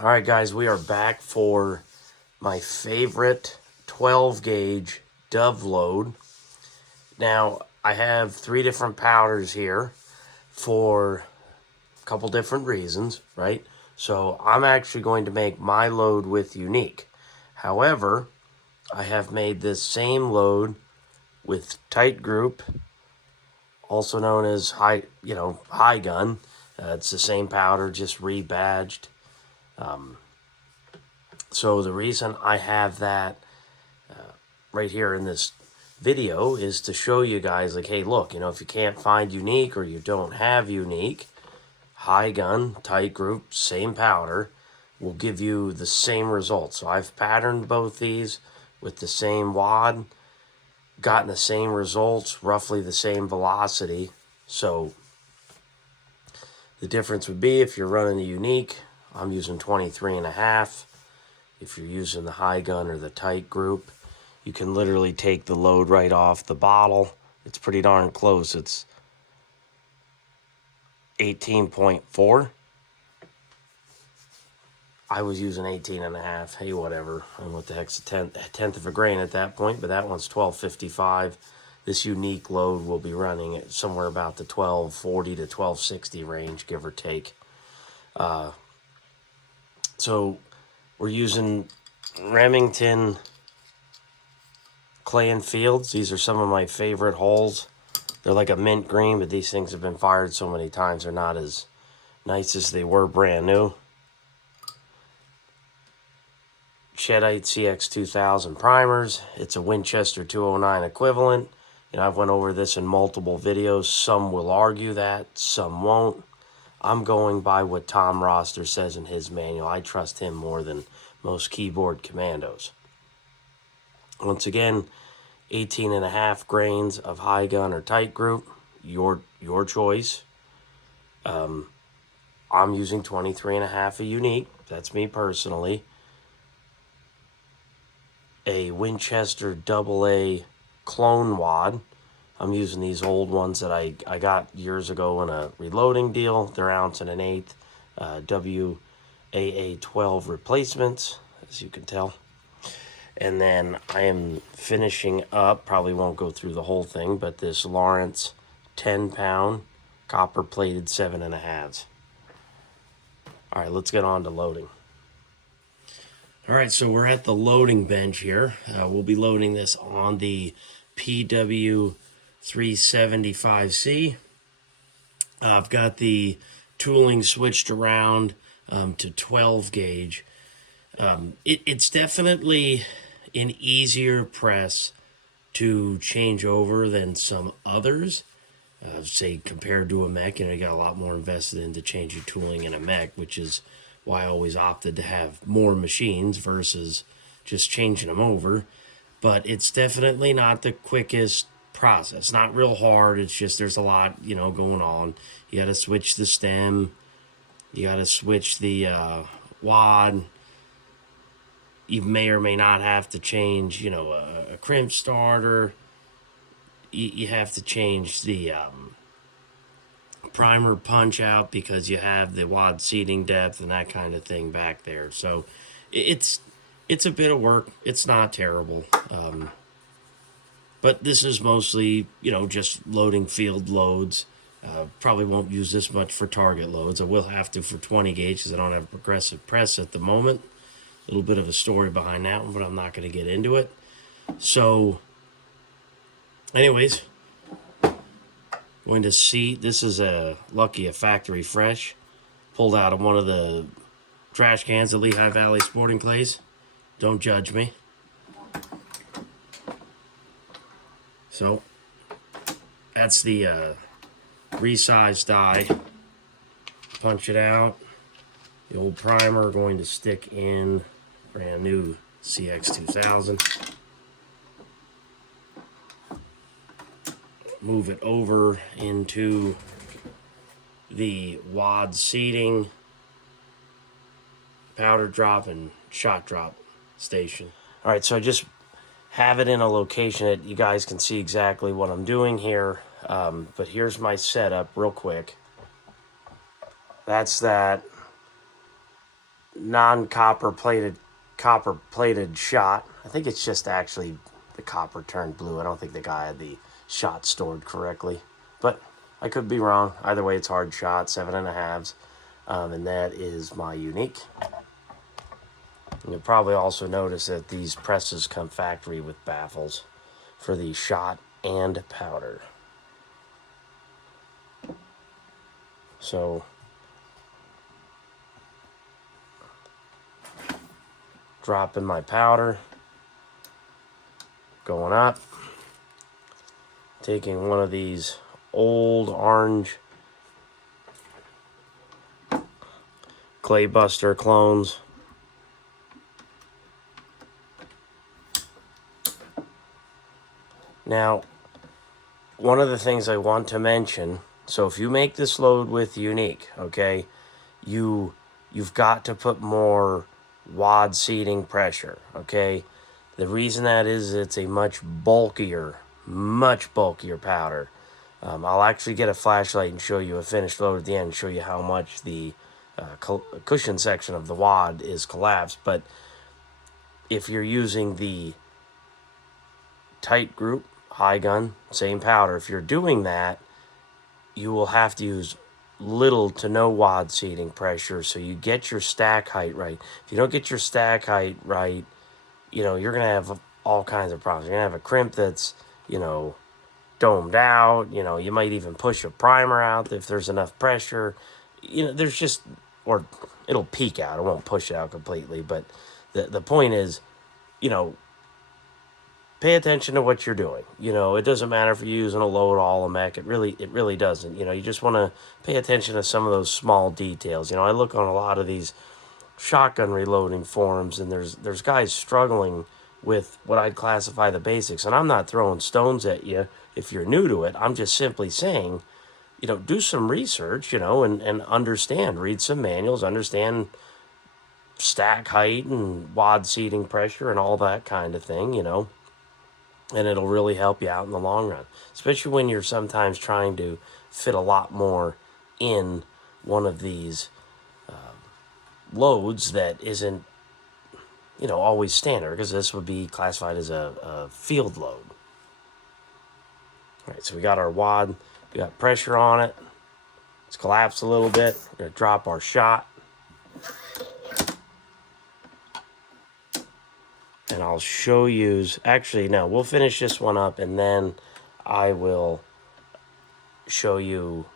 All right, guys, we are back for my favorite 12 gauge dove load. Now, I have 3 different powders here for a couple different reasons, right? So I'm actually going to make my load with Unique. However, I have made this same load with Tight Group, also known as High Gun. It's the same powder, just rebadged. So the reason I have that right here in this video is to show you guys, like, hey, look, if you can't find Unique or you don't have Unique, High Gun, Tight Group, same powder, will give you the same results. So I've patterned both these with the same wad, gotten the same results, roughly the same velocity. So the difference would be if you're running a Unique, I'm using 23.5. If you're using the High Gun or the Tight Group, you can literally take the load right off the bottle. It's pretty darn close. It's 18.4. I was using 18.5. Hey, whatever. And what the heck's a tenth of a grain at that point, but that one's 12.55. This Unique load will be running at somewhere about the 12.40 to 12.60 range, give or take. So we're using Remington Clay and Fields. These are some of my favorite holes. They're like a mint green, but these things have been fired so many times they're not as nice as they were brand new. Shedite CX2000 primers. It's a Winchester 209 equivalent. I've went over this in multiple videos. Some will argue that, some won't. I'm going by what Tom Roster says in his manual. I trust him more than most keyboard commandos. Once again, 18.5 grains of High Gun or Tight Group, your choice. I'm using 23.5 a Unique. That's me personally. A Winchester AA clone wad. I'm using these old ones that I got years ago in a reloading deal. They're 1 1/8 WAA12 replacements, as you can tell. And then I am finishing up, probably won't go through the whole thing, but this Lawrence 10-pound copper plated 7.5s. All right, let's get on to loading. All right, so we're at the loading bench here. We'll be loading this on the PW375C. I've got the tooling switched around to 12 gauge. It's definitely an easier press to change over than some others. Say compared to a mech, you got a lot more invested into changing tooling in a mech, which is why I always opted to have more machines versus just changing them over. But it's definitely not the quickest process. Not real hard. It's just there's a lot, going on. You got to switch the stem. You got to switch the wad. You may or may not have to change, a crimp starter. You have to change the primer punch out because you have the wad seating depth and that kind of thing back there. So it's a bit of work. It's not terrible. But this is mostly, just loading field loads. Probably won't use this much for target loads. I will have to for 20 gauge because I don't have progressive press at the moment. A little bit of a story behind that one, but I'm not going to get into it. So, anyways, going to see, this is a factory fresh. Pulled out of one of the trash cans at Lehigh Valley Sporting Clays. Don't judge me. So, that's the resized die. Punch it out. The old primer going to stick in brand new CX2000. Move it over into the wad seating, powder drop, and shot drop station. All right, so I just have it in a location that you guys can see exactly what I'm doing here. But here's my setup real quick. That's that non-copper plated shot. I think it's just actually the copper turned blue. I don't think the guy had the shot stored correctly, but I could be wrong. Either way, it's hard shot, 7.5s, and that is my unique. And you'll probably also notice that these presses come factory with baffles for the shot and powder. So dropping my powder, going up, taking one of these old orange Claybuster clones. Now, one of the things I want to mention, so if you make this load with unique, okay, you've got to put more wad seating pressure, okay? The reason that is it's a much bulkier powder. I'll actually get a flashlight and show you a finished load at the end and show you how much the cushion section of the wad is collapsed. But if you're using the tight group, high gun, same powder, if you're doing that, you will have to use little to no wad seating pressure so you get your stack height right. If you don't get your stack height right, you know, you're going to have all kinds of problems. You're going to have a crimp that's, you know, domed out. You know, you might even push a primer out if there's enough pressure. You know, there's just, or it'll peak out. It won't push out completely. But the point is, you know, pay attention to what you're doing. You know, it doesn't matter if you're using a load all a mech. It really doesn't. You know, you just want to pay attention to some of those small details. You know, I look on a lot of these shotgun reloading forums, and there's guys struggling with what I'd classify the basics. And I'm not throwing stones at you if you're new to it. I'm just simply saying, you know, do some research, you know, and understand, read some manuals, understand stack height and wad seating pressure and all that kind of thing, you know. And it'll really help you out in the long run, especially when you're sometimes trying to fit a lot more in one of these loads that isn't, you know, always standard, because this would be classified as a field load. All right, so we got our wad, we got pressure on it. It's collapsed a little bit. We're going to drop our shot. And I'll show you, actually, no, we'll finish this one up and then I will show you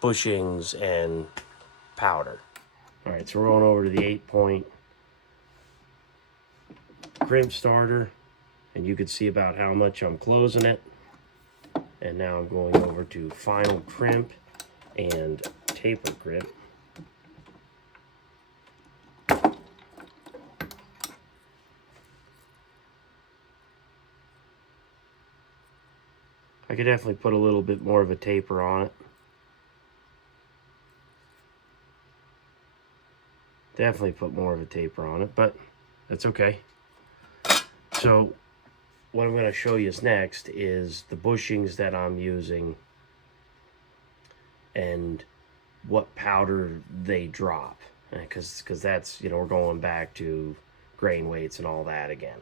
bushings and powder. All right, so we're going over to the 8-point crimp starter, and you can see about how much I'm closing it. And now I'm going over to final crimp and taper grip. I could definitely put a little bit more of a taper on it. Definitely put more of a taper on it, but that's okay. So what I'm going to show you next is the bushings that I'm using and what powder they drop. Because that's, you know, we're going back to grain weights and all that again.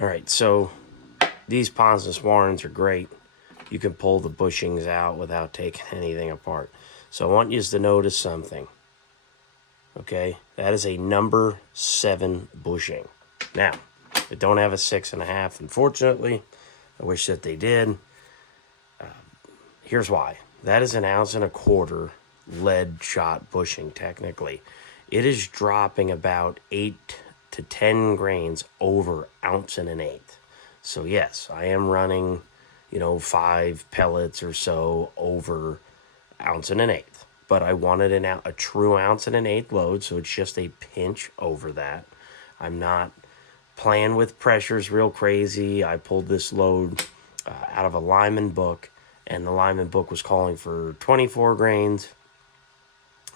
All right, so these Ponson's Warrens are great. You can pull the bushings out without taking anything apart. So I want you to notice something. Okay, that is a number 7 bushing. Now, they don't have a 6.5, unfortunately. I wish that they did. Here's why. That is 1.25 ounce lead shot bushing, technically. It is dropping about 8 to 10 grains over 1.1 ounce. So yes, I am running, you know, 5 pellets or so over 1.1 ounce. But I wanted a true 1.1 ounce load, so it's just a pinch over that. I'm not playing with pressures real crazy. I pulled this load out of a Lyman book, and the Lyman book was calling for 24 grains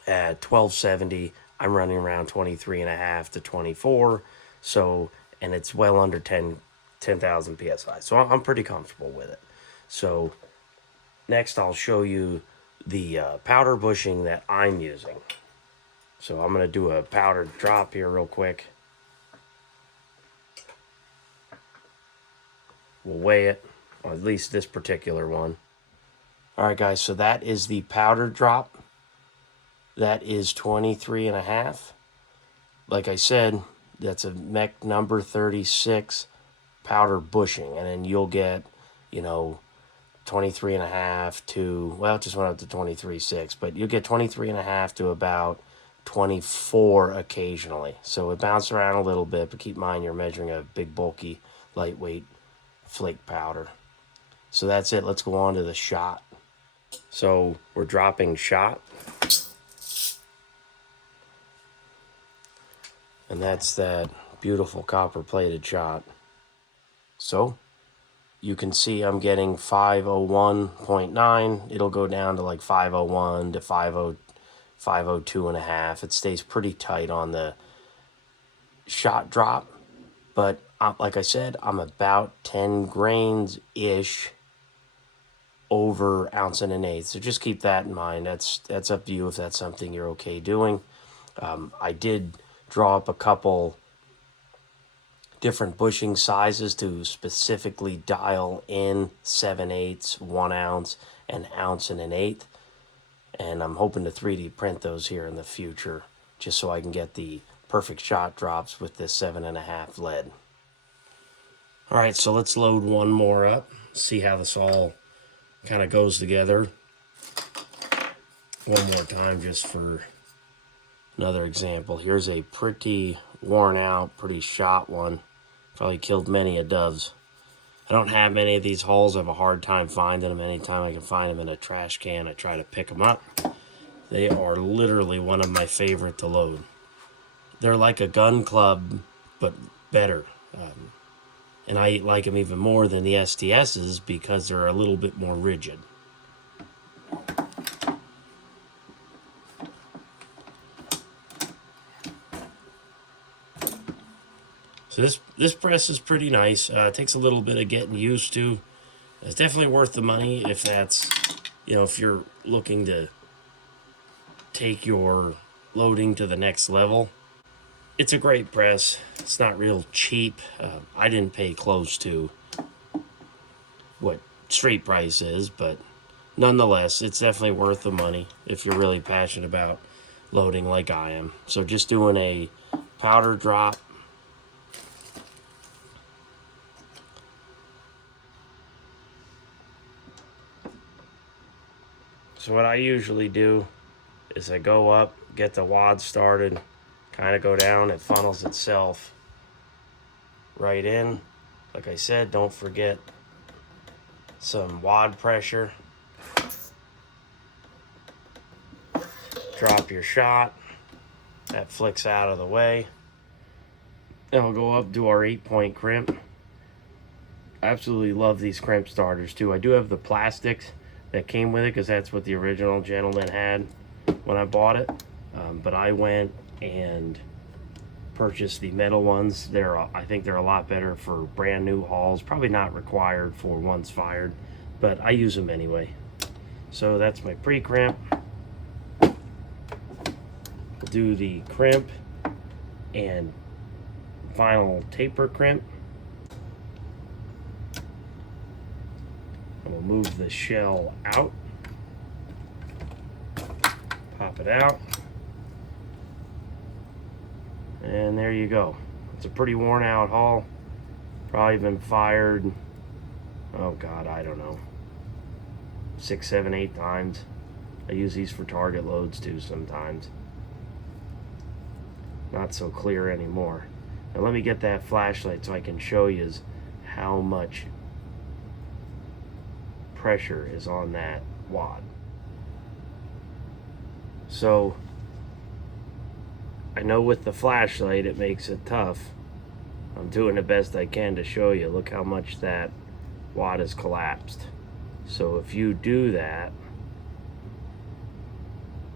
at 1270. I'm running around 23.5 to 24. So, and it's well under 10,000 PSI. So I'm pretty comfortable with it. So next I'll show you the powder bushing that I'm using. So I'm going to do a powdered drop here real quick. We'll weigh it, or at least this particular one. All right, guys, so that is the powdered drop. That is 23 and a half. Like I said, that's a mech number 36 powder bushing, and then you'll get, 23 and a half to, well, it just went up to 23.6, but you'll get 23 and a half to about 24 occasionally. So it bounced around a little bit, but keep in mind you're measuring a big, bulky, lightweight flake powder. So that's it. Let's go on to the shot. So we're dropping shot. And that's that beautiful copper plated shot. So you can see I'm getting 501.9. It'll go down to like 501 to 502 and a half. It stays pretty tight on the shot drop. But like I said, I'm about 10 grains-ish over ounce and an eighth. So just keep that in mind. That's up to you if that's something you're okay doing. I did draw up a couple different bushing sizes to specifically dial in 7/8, 1 ounce, an ounce and an eighth. And I'm hoping to 3D print those here in the future, just so I can get the perfect shot drops with this 7.5 lead. All right, so let's load one more up, see how this all kind of goes together. One more time just for another example. Here's a pretty worn out, pretty shot one. Probably killed many a doves. I don't have many of these hulls. I have a hard time finding them. Anytime I can find them in a trash can, I try to pick them up. They are literally one of my favorite to load. They're like a gun club, but better. And I like them even more than the STSs because they're a little bit more rigid. So this press is pretty nice. It takes a little bit of getting used to. It's definitely worth the money if that's, if you're looking to take your loading to the next level. It's a great press. It's not real cheap. I didn't pay close to what street price is, but nonetheless, it's definitely worth the money if you're really passionate about loading like I am. So just doing a powder drop. So what I usually do is I go up, get the wad started, kind of go down, it funnels itself right in. Like I said, don't forget some wad pressure. Drop your shot. That flicks out of the way. Then we'll go up, do our 8-point crimp. I absolutely love these crimp starters too. I do have the plastics that came with it because that's what the original gentleman had when I bought it. But I went and purchased the metal ones. I think they're a lot better for brand new hauls. Probably not required for once fired, but I use them anyway. So that's my pre-crimp. We'll do the crimp and final taper crimp. And we'll move the shell out. Pop it out. And there you go. It's a pretty worn out haul. Probably been fired, oh God, I don't know, 6, 7, 8 times. I use these for target loads too sometimes. Not so clear anymore. Now let me get that flashlight so I can show you how much pressure is on that wad. So I know with the flashlight it makes it tough. I'm doing the best I can to show you. Look how much that wad has collapsed. So if you do that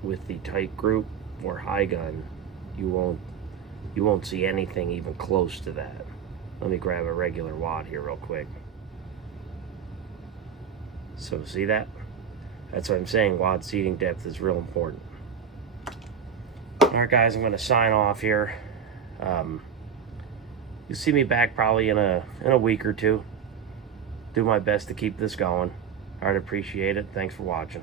with the tight group or high gun, you won't see anything even close to that. Let me grab a regular wad here real quick. So see that? That's what I'm saying, wad seating depth is real important. All right, guys, I'm going to sign off here. You'll see me back probably in a week or two. Do my best to keep this going. I'd appreciate it. Thanks for watching.